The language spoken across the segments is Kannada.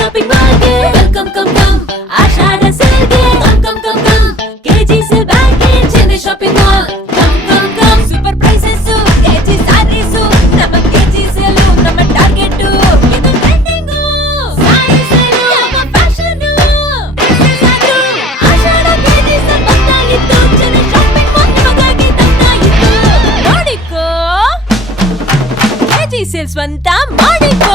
ಶಾಪಿಂಗ್ ಮಾಲ್ಗೆ ಕಮ್ ಕಮ್ ಕಮ್. ಆಷಾಢ ಸೇಲ್ಗೆ come come come come. KG sale ಬ್ಯಾಂಕ್ಗೆ Chennai shopping mall come come come. Super prices KG sarees ನಮ್ಮ ಕೆಜಿ ಸೇಲ್ ನಮ್ಮ ಟಾರ್ಗೆಟ್ ಇದು ಟ್ರೆಂಡಿಂಗ್ ಸ್ಯಾರಿ ಸೇಲ್ ನಮ್ಮ ಫ್ಯಾಷನ್ ಆಷಾಢ ಕೆಜಿ ಸೇಲ್ ಬಂದಾಗಿತ್ತು. ಚೆನ್ನೈ ಶಾಪಿಂಗ್ ಮಾಲ್ ನಿಮಗಾಗಿ ತಂದಾಗಿತ್ತು ನೋಡಿಕೋ. ಕೆಜಿ ಸೇಲ್ ಸ್ವಂತ ಮಾಡಿಕೋ.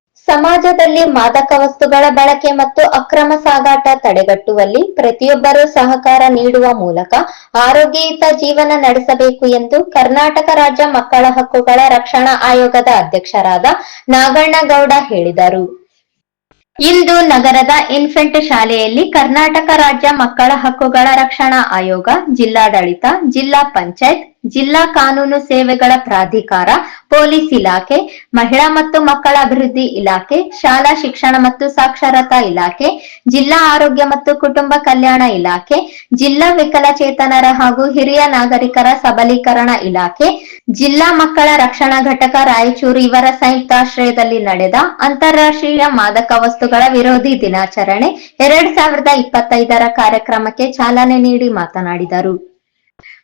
ಸಮಾಜದಲ್ಲಿ ಮಾದಕ ವಸ್ತುಗಳ ಬಳಕೆ ಮತ್ತು ಅಕ್ರಮ ಸಾಗಾಟ ತಡೆಗಟ್ಟುವಲ್ಲಿ ಪ್ರತಿಯೊಬ್ಬರೂ ಸಹಕಾರ ನೀಡುವ ಮೂಲಕ ಆರೋಗ್ಯಯುತ ಜೀವನ ನಡೆಸಬೇಕು ಎಂದು ಕರ್ನಾಟಕ ರಾಜ್ಯ ಮಕ್ಕಳ ಹಕ್ಕುಗಳ ರಕ್ಷಣಾ ಆಯೋಗದ ಅಧ್ಯಕ್ಷರಾದ ನಾಗಣ್ಣಗೌಡ ಹೇಳಿದರು. ಇಂದು ನಗರದ ಇನ್ಫೆಂಟ್ ಶಾಲೆಯಲ್ಲಿ ಕರ್ನಾಟಕ ರಾಜ್ಯ ಮಕ್ಕಳ ಹಕ್ಕುಗಳ ರಕ್ಷಣಾ ಆಯೋಗ, ಜಿಲ್ಲಾಡಳಿತ, ಜಿಲ್ಲಾ ಪಂಚಾಯತ್, ಜಿಲ್ಲಾ ಕಾನೂನು ಸೇವೆಗಳ ಪ್ರಾಧಿಕಾರ ಪೊಲೀಸ್ ಇಲಾಖೆ, ಮಹಿಳಾ ಮತ್ತು ಮಕ್ಕಳ ಅಭಿವೃದ್ಧಿ ಇಲಾಖೆ, ಶಾಲಾ ಶಿಕ್ಷಣ ಮತ್ತು ಸಾಕ್ಷರತಾ ಇಲಾಖೆ, ಜಿಲ್ಲಾ ಆರೋಗ್ಯ ಮತ್ತು ಕುಟುಂಬ ಕಲ್ಯಾಣ ಇಲಾಖೆ, ಜಿಲ್ಲಾ ವಿಕಲಚೇತನರ ಹಾಗೂ ಹಿರಿಯ ನಾಗರಿಕರ ಸಬಲೀಕರಣ ಇಲಾಖೆ, ಜಿಲ್ಲಾ ಮಕ್ಕಳ ರಕ್ಷಣಾ ಘಟಕ ರಾಯಚೂರು ಇವರ ಸಂಯುಕ್ತಾಶ್ರಯದಲ್ಲಿ ನಡೆದ ಅಂತಾರಾಷ್ಟ್ರೀಯ ಮಾದಕ ವಸ್ತುಗಳ ವಿರೋಧಿ ದಿನಾಚರಣೆ ಎರಡ್ ಸಾವಿರದ ಇಪ್ಪತ್ತೈದರ ಕಾರ್ಯಕ್ರಮಕ್ಕೆ ಚಾಲನೆ ನೀಡಿ ಮಾತನಾಡಿದರು.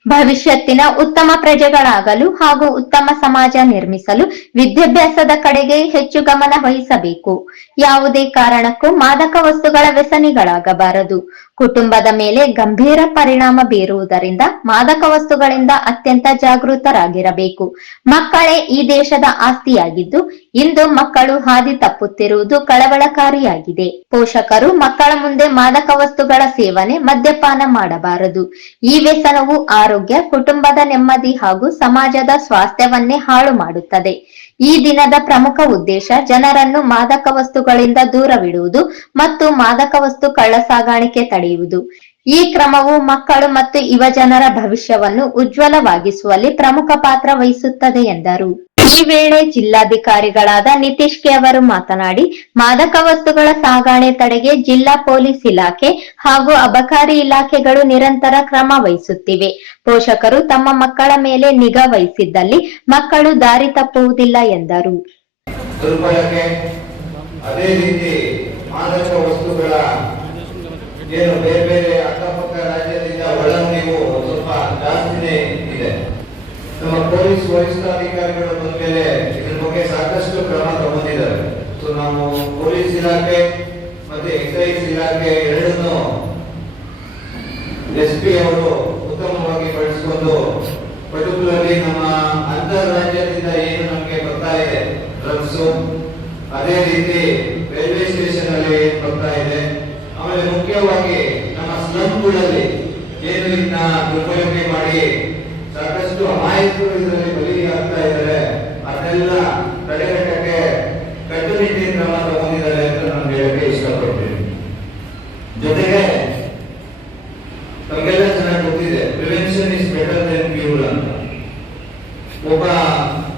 ಭವಿಷ್ಯತ್ತಿನ ಉತ್ತಮ ಪ್ರಜೆಗಳಾಗಲು ಹಾಗೂ ಉತ್ತಮ ಸಮಾಜ ನಿರ್ಮಿಸಲು ವಿದ್ಯಾಭ್ಯಾಸದ ಕಡೆಗೆ ಹೆಚ್ಚು ಗಮನ ವಹಿಸಬೇಕು. ಯಾವುದೇ ಕಾರಣಕ್ಕೂ ಮಾದಕ ವಸ್ತುಗಳ ವ್ಯಸನಿಗಳಾಗಬಾರದು. ಕುಟುಂಬದ ಮೇಲೆ ಗಂಭೀರ ಪರಿಣಾಮ ಬೀರುವುದರಿಂದ ಮಾದಕ ವಸ್ತುಗಳಿಂದ ಅತ್ಯಂತ ಜಾಗೃತರಾಗಿರಬೇಕು. ಮಕ್ಕಳೇ ಈ ದೇಶದ ಆಸ್ತಿಯಾಗಿದ್ದು, ಇಂದು ಮಕ್ಕಳು ಹಾದಿ ತಪ್ಪುತ್ತಿರುವುದು ಕಳವಳಕಾರಿಯಾಗಿದೆ. ಪೋಷಕರು ಮಕ್ಕಳ ಮುಂದೆ ಮಾದಕ ವಸ್ತುಗಳ ಸೇವನೆ ಮದ್ಯಪಾನ ಮಾಡಬಾರದು. ಈ ವ್ಯಸನವು ಆರೋಗ್ಯ ಕುಟುಂಬದ ನೆಮ್ಮದಿ ಹಾಗೂ ಸಮಾಜದ ಸ್ವಾಸ್ಥ್ಯವನ್ನೇ ಹಾಳು ಮಾಡುತ್ತದೆ. ಈ ದಿನದ ಪ್ರಮುಖ ಉದ್ದೇಶ ಜನರನ್ನು ಮಾದಕ ವಸ್ತುಗಳಿಂದ ದೂರವಿಡುವುದು ಮತ್ತು ಮಾದಕ ವಸ್ತು ಕಳ್ಳಸಾಗಾಣಿಕೆ ತಡೆಯುವುದು. ಈ ಕ್ರಮವು ಮಕ್ಕಳು ಮತ್ತು ಯುವಜನರ ಭವಿಷ್ಯವನ್ನು ಉಜ್ವಲವಾಗಿಸುವಲ್ಲಿ ಪ್ರಮುಖ ಪಾತ್ರ ವಹಿಸುತ್ತದೆ ಎಂದರು. ಈ ವೇಳೆ ಜಿಲ್ಲಾಧಿಕಾರಿಗಳಾದ ನಿತೀಶ್ ಕೆ ಅವರು ಮಾತನಾಡಿ, ಮಾದಕ ವಸ್ತುಗಳ ಸಾಗಾಣೆ ತಡೆಗೆ ಜಿಲ್ಲಾ ಪೊಲೀಸ್ ಇಲಾಖೆ ಹಾಗೂ ಅಬಕಾರಿ ಇಲಾಖೆಗಳು ನಿರಂತರ ಕ್ರಮ ವಹಿಸುತ್ತಿವೆ. ಪೋಷಕರು ತಮ್ಮ ಮಕ್ಕಳ ಮೇಲೆ ನಿಗಾ ವಹಿಸಿದ್ದಲ್ಲಿ ಮಕ್ಕಳು ದಾರಿ ತಪ್ಪುವುದಿಲ್ಲ ಎಂದರು ದುರ್ಬಳಕೆ ಅದೇ ರೀತಿ ಮಾದಕ ವಸ್ತುಗಳ ಏನು ಬೇರೆ ಬೇರೆ ಅಕ್ಕಪಕ್ಕ ರಾಜ್ಯದಿಂದ ಒಳನುರಿವು ಸ್ವಲ್ಪ ಜಾಸ್ತಿನೇ ಇದೆ ನಮ್ಮ ಪೊಲೀಸ್ ವರಿಷ್ಠಾಧಿಕಾರಿಗಳು ಬಂದ ಮೇಲೆ ಇದ್ರ ಬಗ್ಗೆ ಸಾಕಷ್ಟು ಕ್ರಮ ತಗೊಂಡಿದ್ದಾರೆ. ಸೊ ನಾವು ಪೊಲೀಸ್ ಇಲಾಖೆ ಮತ್ತೆ ಎಕ್ಸೈಸ್ ಇಲಾಖೆ ಎರಡನ್ನು ಎಸ್ ಪಿ ಅವರು ಉತ್ತಮವಾಗಿ ಬಳಸಿಕೊಂಡು ಪರ್ಟಿಕ್ಯುಲರ್ಲಿ ನಮ್ಮ ಅಂತರ್ ರಾಜ್ಯದಿಂದ ಏನು ನಮಗೆ ಬರ್ತಾ ಇದೆ ಡ್ರಗ್ಸ್ ಅದೇ ರೀತಿ ರೈಲ್ವೆ ಸ್ಟೇಷನ್ ಅಲ್ಲಿ ಬರ್ತಾ ಇದೆ, ಆಮೇಲೆ ಮುಖ್ಯವಾಗಿ ನಮ್ಮ ಸ್ಲಮ್ಗಳಲ್ಲಿ ಏನು ಇದನ್ನ ದುರುಪಯೋಗ ಮಾಡಿ ಸಾಕಷ್ಟು ಅಮಾಯಕರು ಇದರಲ್ಲಿ ಬಲಿಯಾಗ್ತಾ ಇದ್ದಾರೆ ಅದೆಲ್ಲ ತಡೆಗಟ್ಟಕ್ಕೆ ಕಟ್ಟುನಿಟ್ಟಿನ ಕ್ರಮ ತಗೊಂಡಿದ್ದಾರೆ ಅಂತ ನಾನು ಹೇಳಕ್ಕೆ ಇಷ್ಟಪಡ್ತೀನಿ. ಜೊತೆಗೆ ನಮಗೆಲ್ಲ ಚೆನ್ನಾಗಿ ಗೊತ್ತಿದೆ prevention is better than cure ಅಂತ. ಒಬ್ಬ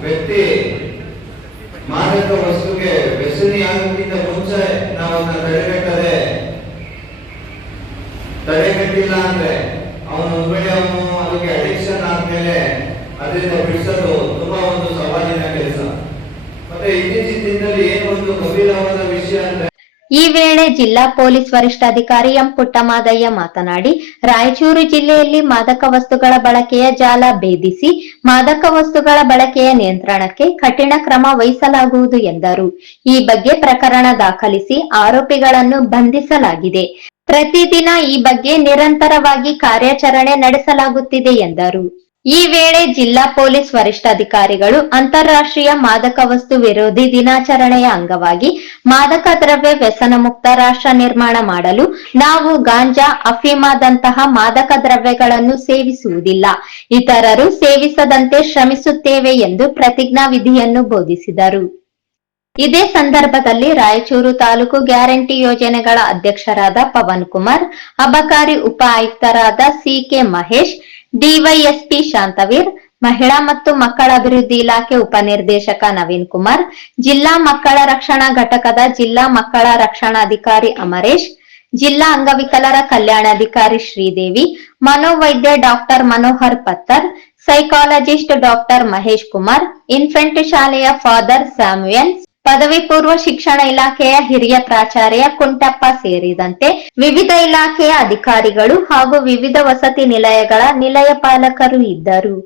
ವ್ಯಕ್ತಿ ಮಾದಕ ವಸ್ತುಗೆ ವ್ಯಸನಿ ಆಗೋಕ್ಕಿಂತ ಮುಂಚೆ ನಾವು ಅದನ್ನ ತಡೆಗಟ್ಟದೆ, ತಡೆಗಟ್ಟಿಲ್ಲ ಅಂದ್ರೆ ಅವನು ಮೊಬೈಲ್ ಅವನು ಅದಕ್ಕೆ ಅಡಿಕ್ಷನ್ ಆದ್ಮೇಲೆ ಅದರಿಂದ ಬಿಡಿಸೋದು ತುಂಬಾ ಒಂದು ಸವಾಲಿನ ಕೆಲಸ. ಮತ್ತೆ ಇತ್ತೀಚಿನ ದಿನದಲ್ಲಿ ಏನು ಒಂದು ಗಂಭೀರವಾದ ವಿಷಯ ಅಂದ್ರೆ ಈ ವೇಳೆ ಜಿಲ್ಲಾ ಪೊಲೀಸ್ ವರಿಷ್ಠಾಧಿಕಾರಿ ಎಂ ಪುಟ್ಟಮಾದಯ್ಯ ಮಾತನಾಡಿ, ರಾಯಚೂರು ಜಿಲ್ಲೆಯಲ್ಲಿ ಮಾದಕ ವಸ್ತುಗಳ ಬಳಕೆಯ ಜಾಲ ಭೇದಿಸಿ, ಮಾದಕ ವಸ್ತುಗಳ ಬಳಕೆಯ ನಿಯಂತ್ರಣಕ್ಕೆ ಕಠಿಣ ಕ್ರಮ ವಹಿಸಲಾಗುವುದು ಎಂದರು. ಈ ಬಗ್ಗೆ ಪ್ರಕರಣ ದಾಖಲಿಸಿ ಆರೋಪಿಗಳನ್ನು ಬಂಧಿಸಲಾಗಿದೆ. ಪ್ರತಿದಿನ ಈ ಬಗ್ಗೆ ನಿರಂತರವಾಗಿ ಕಾರ್ಯಾಚರಣೆ ನಡೆಸಲಾಗುತ್ತಿದೆ ಎಂದರು. ಈ ವೇಳೆ ಜಿಲ್ಲಾ ಪೊಲೀಸ್ ವರಿಷ್ಠಾಧಿಕಾರಿಗಳು ಅಂತಾರಾಷ್ಟ್ರೀಯ ಮಾದಕ ವಸ್ತು ವಿರೋಧಿ ದಿನಾಚರಣೆಯ ಅಂಗವಾಗಿ ಮಾದಕ ದ್ರವ್ಯ ವ್ಯಸನ ಮುಕ್ತ ರಾಷ್ಟ್ರ ನಿರ್ಮಾಣ ಮಾಡಲು ನಾವು ಗಾಂಜಾ, ಅಫೀಮಾದಂತಹ ಮಾದಕ ದ್ರವ್ಯಗಳನ್ನು ಸೇವಿಸುವುದಿಲ್ಲ. ಇತರರು ಸೇವಿಸದಂತೆ ಶ್ರಮಿಸುತ್ತೇವೆ ಎಂದು ಪ್ರತಿಜ್ಞಾ ವಿಧಿಯನ್ನು ಬೋಧಿಸಿದರು. ಇದೇ ಸಂದರ್ಭದಲ್ಲಿ ರಾಯಚೂರು ತಾಲೂಕು ಗ್ಯಾರಂಟಿ ಯೋಜನೆಗಳ ಅಧ್ಯಕ್ಷರಾದ ಪವನ್ ಕುಮಾರ್, ಅಬಕಾರಿ ಉಪ ಆಯುಕ್ತರಾದ ಸಿಕೆ ಮಹೇಶ್ ಡಿವೈಎಸ್ಪಿ ಶಾಂತವೀರ್, ಮಹಿಳಾ ಮತ್ತು ಮಕ್ಕಳ ಅಭಿವೃದ್ಧಿ ಇಲಾಖೆ ಉಪನಿರ್ದೇಶಕ ನವೀನ್ ಕುಮಾರ್, ಜಿಲ್ಲಾ ಮಕ್ಕಳ ರಕ್ಷಣಾ ಘಟಕದ ಜಿಲ್ಲಾ ಮಕ್ಕಳ ರಕ್ಷಣಾಧಿಕಾರಿ ಅಮರೇಶ್, ಜಿಲ್ಲಾ ಅಂಗವಿಕಲರ ಕಲ್ಯಾಣಾಧಿಕಾರಿ Sridevi, ಮನೋವೈದ್ಯ doctor Manohar Pattar, psychologist doctor Mahesh Kumar, infant ಶಾಲೆಯ ಫಾದರ್ ಸ್ಯಾಮ್ಯನ್ ಪದವಿ ಪೂರ್ವ ಶಿಕ್ಷಣ ಇಲಾಖೆಯ ಹಿರಿಯ ಪ್ರಾಚಾರ್ಯ ಕುಂಟಪ್ಪ ಸೇರಿದಂತೆ ವಿವಿಧ ಇಲಾಖೆಯ ಅಧಿಕಾರಿಗಳು ಹಾಗೂ ವಿವಿಧ ವಸತಿ ನಿಲಯಗಳ ನಿಲಯ ಪಾಲಕರು ಇದ್ದರು.